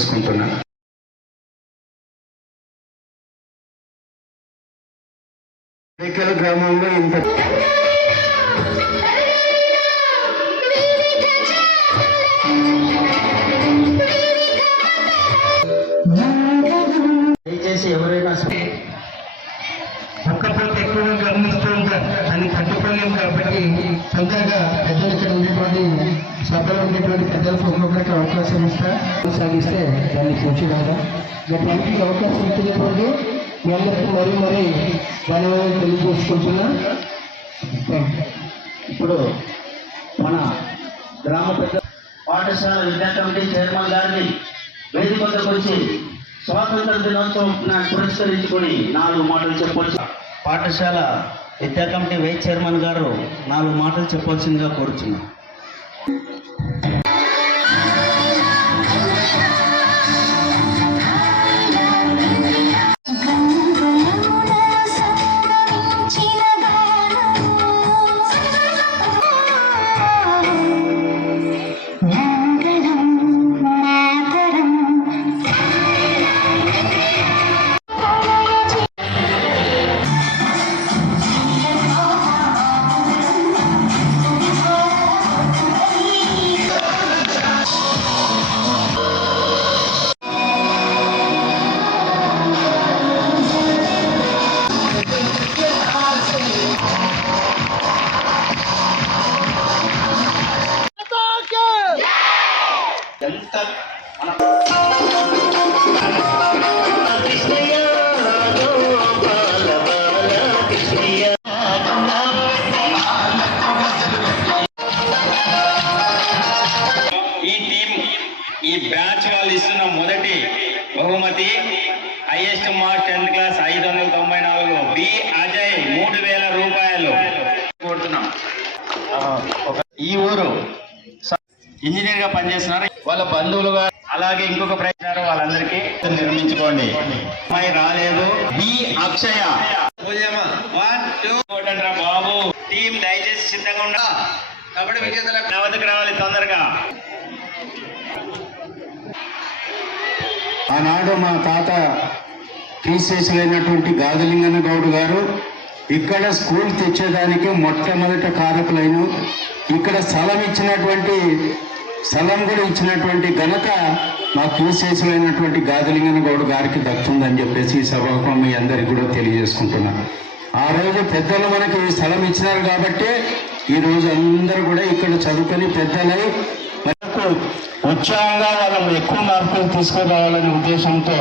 తెలియజేసుకుంటున్నాను. గుడికెల్ గ్రామంలో ఇంత దయచేసి ఎవరైనా ఒక్కపోతే ఎక్కువగా గమనిస్తూ ఉంటారు, దాన్ని తట్టుకోలేము. కాబట్టి తొందరగా పెద్దలు ఇక్కడ ఉండేటువంటి సభలో ఉండేటువంటి పెద్దలకు ఒక్కొక్కరికి అవకాశం కొనసాగిస్తే దాన్ని కూర్చున్నారా ఎటువంటి అవకాశం ఇచ్చినటువంటి మీ అందరికీ మరీ ధన్యవాదాలు తెలియజేసుకుంటున్నా. ఇప్పుడు మన గ్రామ పెద్ద పాఠశాల విద్యా కమిటీ చైర్మన్ గారిని వేదిక వద్దకు వచ్చి స్వాతంత్ర దినోత్సవం పురస్కరించుకొని 4 మాటలు చెప్పవచ్చు. పాఠశాల విద్యా కమిటీ వైస్ చైర్మన్ గారు 4 మాటలు చెప్పవలసిందిగా కోరుచున్నాం. ఈ బ్యాచ్ వాళ్ళు ఇస్తున్న మొదటి బహుమతి highest mark 10th class 594 B Ajay 3000 రూపాయలు కోరుతున్నాం. ఈ ఊరు ఇంజనీర్ గా పనిచేస్తున్నారు, వాళ్ళ బంధువులుగా అలాగే ఇంకొక ప్రయత్నాలు వాళ్ళందరికీ నిర్మించుకోండి. అమ్మాయి రాలేదు. బి అక్షయ 1 2 బాబు టీం దయచేసి సిద్ధంగా ఉండ. కబడ్డీ విజేతలకు నవదకు రావాలి తొందరగా. ఆనాడు మా తాత తీసేసలేనటువంటి గాజలింగన్న గౌడ్ గారు ఇక్కడ స్కూల్ తెచ్చేదానికి మొట్టమొదట కారకులైన, ఇక్కడ స్థలం కూడా ఇచ్చినటువంటి ఘనత మా తీసేసలేనటువంటి గాజలింగన్న గౌడ్ గారికి దక్కుతుందని చెప్పేసి ఈ సభకు మీ అందరికీ కూడా తెలియజేసుకుంటున్నాను. ఆ రోజు పెద్దలు మనకి స్థలం ఇచ్చినారు కాబట్టి ఈరోజు అందరూ కూడా ఇక్కడ చదువుకొని పెద్దలై మనకు ఉత్సాహంగా వాళ్ళని ఎక్కువ మార్కులు తీసుకురావాలనే ఉద్దేశంతో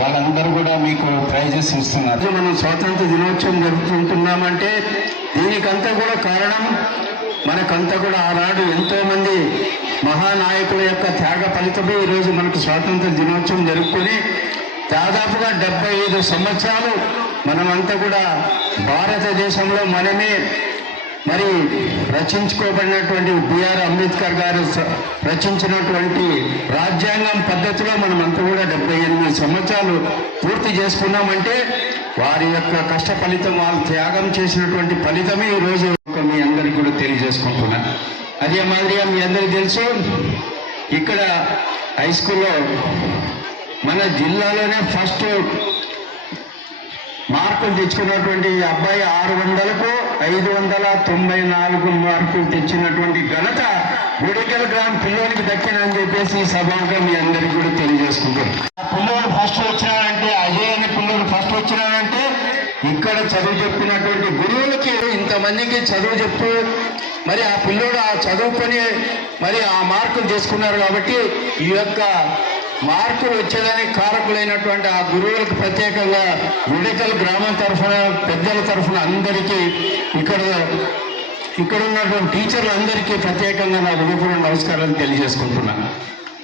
వాళ్ళందరూ కూడా మీకు ప్రైజెస్ ఇస్తున్నారు. మనం స్వాతంత్ర దినోత్సవం జరుపుకుంటున్నామంటే దీనికంతా కూడా కారణం మనకంతా కూడా ఆనాడు ఎంతోమంది మహానాయకుల యొక్క త్యాగ ఫలితమే ఈరోజు మనకు స్వాతంత్ర దినోత్సవం జరుపుకొని దాదాపుగా 75 సంవత్సరాలు మనమంతా కూడా భారతదేశంలో మనమే మరి రచించుకోబడినటువంటి బిఆర్ అంబేద్కర్ గారు రచించినటువంటి రాజ్యాంగం పద్ధతిలో మనమంతా కూడా 78 సంవత్సరాలు పూర్తి చేసుకున్నామంటే వారి యొక్క కష్ట ఫలితం, వాళ్ళు త్యాగం చేసినటువంటి ఫలితమే ఈరోజు మీ అందరికీ కూడా తెలియజేసుకుంటున్నాను. అదే మాదిరిగా మీ అందరికీ తెలుసు, ఇక్కడ హై స్కూల్లో మన జిల్లాలోనే ఫస్ట్ మార్కులు తెచ్చుకున్నటువంటి అబ్బాయి 600కు 594 మార్కులు తెచ్చినటువంటి ఘనత గుడికెల్ గ్రామ పిల్లోనికి దక్కినని చెప్పేసి ఈ సభగా మీ అందరికీ కూడా తెలియజేసుకుంటారు. ఆ పిల్లోడు ఫస్ట్ వచ్చినాడంటే, అజయ్ అనే పిల్లోడు ఫస్ట్ వచ్చినాడంటే ఇక్కడ చదువు చెప్పినటువంటి గురువులకి ఇంతమందికి చదువు చెప్పు మరి ఆ పిల్లోడు ఆ చదువుకొని మరి ఆ మార్కులు చేసుకున్నారు. కాబట్టి ఈ యొక్క మార్కులు వచ్చేదానికి కారకులైనటువంటి ఆ గురువులకు ప్రత్యేకంగా గుడికెల్ గ్రామం తరఫున పెద్దల తరఫున అందరికీ ఇక్కడ ఉన్నటువంటి టీచర్లు అందరికీ ప్రత్యేకంగా నా హృదయపూర్వక నమస్కారాలు తెలియజేసుకుంటున్నాను.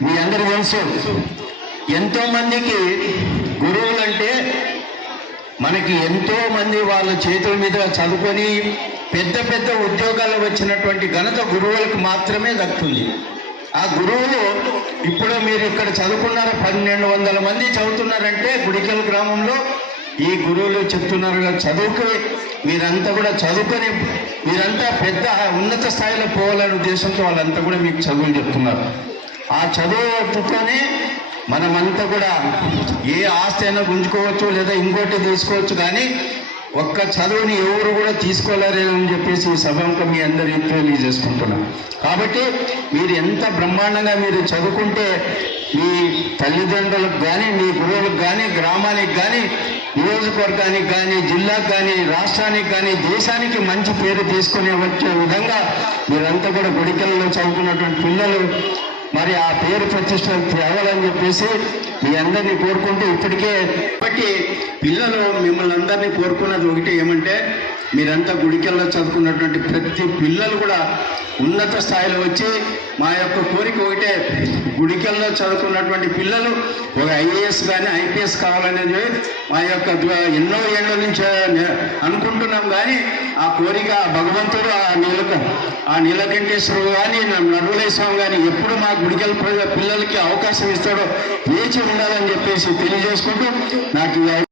మీ అందరికీ తెలుసు, ఎంతోమందికి గురువులంటే మనకి ఎంతోమంది వాళ్ళ చేతుల మీద చదువుకొని పెద్ద ఉద్యోగాలు వచ్చినటువంటి ఘనత గురువులకు మాత్రమే దక్కుతుంది. ఆ గురువులు ఇప్పుడు మీరు ఇక్కడ చదువుకున్నారు, 1200 మంది చదువుతున్నారంటే గుడికెల్ గ్రామంలో ఈ గురువులు చెప్తున్నారు చదువుకు మీరంతా కూడా చదువుకొని మీరంతా పెద్ద ఉన్నత స్థాయిలో పోవాలనే ఉద్దేశంతో వాళ్ళంతా కూడా మీకు చదువులు చెప్తున్నారు. ఆ చదువుతోనే మనమంతా కూడా ఏ ఆస్తి అయినా గుంజుకోవచ్చు లేదా ఇంకోటి తీసుకోవచ్చు, కానీ ఒక్క చదువుని ఎవరు కూడా తీసుకోలేరని చెప్పేసి ఈ సభకు మీ అందరికీ తెలియజేసుకుంటున్నాం. కాబట్టి మీరు ఎంత బ్రహ్మాండంగా మీరు చదువుకుంటే మీ తల్లిదండ్రులకు కానీ, మీ గురువులకు కానీ, గ్రామానికి కానీ, నియోజకవర్గానికి కానీ, జిల్లాకు కానీ, రాష్ట్రానికి కానీ, దేశానికి మంచి పేరు తీసుకుని వచ్చే విధంగా మీరంతా కూడా గుడికల్లో చదువుకున్నటువంటి పిల్లలు మరి ఆ పేరు ప్రతిష్టలు తేవాలని చెప్పేసి మీ అందరినీ కోరుకుంటూ ఇప్పటికే కాబట్టి పిల్లలు మిమ్మల్ని అందరినీ కోరుకున్నది ఒకటి ఏమంటే, మీరంతా గుడికెళ్ళ చదువుకున్నటువంటి ప్రతి పిల్లలు కూడా ఉన్నత స్థాయిలో వచ్చి మా యొక్క కోరిక ఒకటే, గుడికెళ్ళ చదువుకున్నటువంటి పిల్లలు ఒక ఐఏఎస్ కానీ ఐపీఎస్ కావాలనేది మా యొక్క ఎన్నో ఏళ్ళ నుంచి అనుకుంటున్నాం. కానీ ఆ కోరిక భగవంతుడు ఆ నీలకంఠేశ్వరుడు కానీ నరులే స్వామి కానీ ఎప్పుడు మా గుడికెళ్ళ పిల్లలకి అవకాశం ఇస్తాడో వేచి ఉండాలని చెప్పేసి తెలియజేసుకుంటూ నాకు